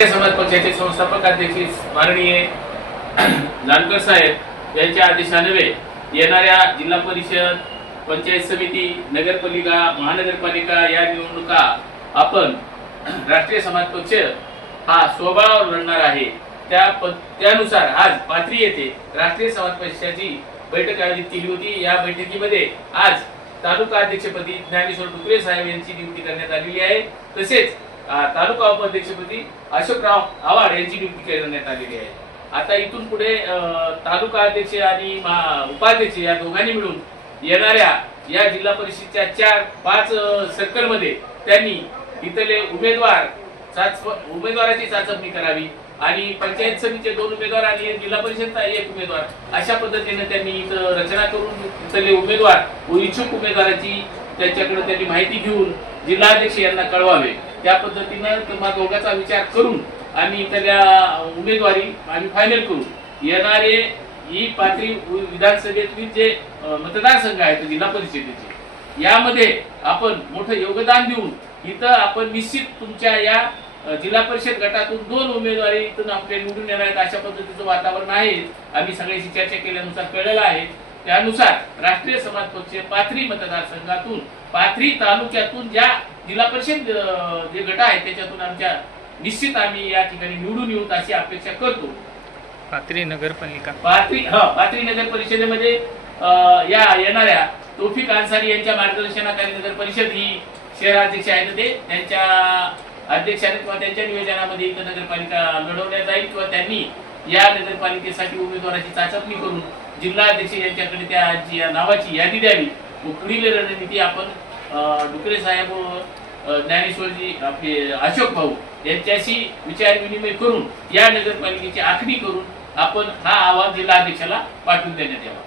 समाज पक्षाचे संस्थापक अध्यक्ष माननीय जानकर साहेब यांच्या आदेशान्वये येणाऱ्या जिल्हा परिषद, पंचायत समिती, नगरपालिका, महानगरपालिका या निवडणुका आपण राष्ट्रीय समाज पक्ष हा स्वबळावर लढणार आहे। त्यानुसार आज पाथरी येथे राष्ट्रीय समाज पक्षाची बैठक आयोजित केली होती। या बैठकीमध्ये आज तालुका अध्यक्षपदी ज्ञानेश्वर डुकरे साहेब यांची नियुक्ती करण्यात आलेली आहे। तसेच तालुका उपाध्यक्षपदी अशोकराव आवाड यांची नियुक्ती करण्यात आलेली आहे। आता इथून पुढे तालुका अध्यक्ष आणि उपाध्यक्ष या दोघांनी मिळून येणाऱ्या या जिल्हा परिषदेच्या 4-5 सर्कल मध्ये त्यांनी इथले उमेदवाराची चाचपणी करावी आणि पंचायत समितीचे 2 उमेदवार आणि जिल्हा परिषदचा 1 उमेदवार अशा पद्धतीने त्यांनी इथं रचना करून इथले उमेदवार व इच्छुक उमेदवाराची त्यांच्याकडे त्यांनी माहिती घेऊन जिल्हाध्यक्ष यांना कळवावे। त्या पद्धतीने तुम्हा दोघांचा विचार करून आणि इथल्या उमेदवारी आम्ही फायनल करू। येणारे ही पाथरी विधानसभेतील जे मतदारसंघ आहेत जिल्हा परिषदेचे यामध्ये आपण मोठं योगदान देऊन इथं आपण निश्चित तुमच्या या जिल्हा परिषद गटातून 2 उमेदवारी इथून आपले निवडून येणार आहेत अशा पद्धतीचं वातावरण आहे। आम्ही सगळ्यांशी चर्चा केल्यानुसार कळलेलं आहे। त्यानुसार राष्ट्रीय समाज पक्ष पाथरी मतदारसंघातून पाथरी तालुक्यातून ज्या जिल्हा परिषद जे गट आहेत त्याच्यातून आमच्या निश्चित आम्ही या ठिकाणी निवडून येऊ अशी अपेक्षा करतो। पाथरी नगरपालिका पाथरी नगर परिषदेमध्ये या येणाऱ्या तौफिक अन्सारी यांच्या मार्गदर्शनाखाली नगर परिषद ही शहराध्यक्ष आहेत ते त्यांच्या अध्यक्षाने किंवा त्यांच्या नियोजनामध्ये इथं नगरपालिका लढवण्यात जाईल किंवा त्यांनी या नगरपालिकेसाठी उमेदवाराची चाचपणी करून जिल्हाध्यक्ष यांच्याकडे त्या नावाची यादी द्यावी व पुढील रणनीती आपण डुकरे साहेब ज्ञानेश्वरजी आपले अशोक भाऊ यांच्याशी विचार विनिमय करून या नगरपालिकेची आखणी करून आपण हा अहवाल जिल्हाध्यक्षाला पाठवून देण्यात यावा।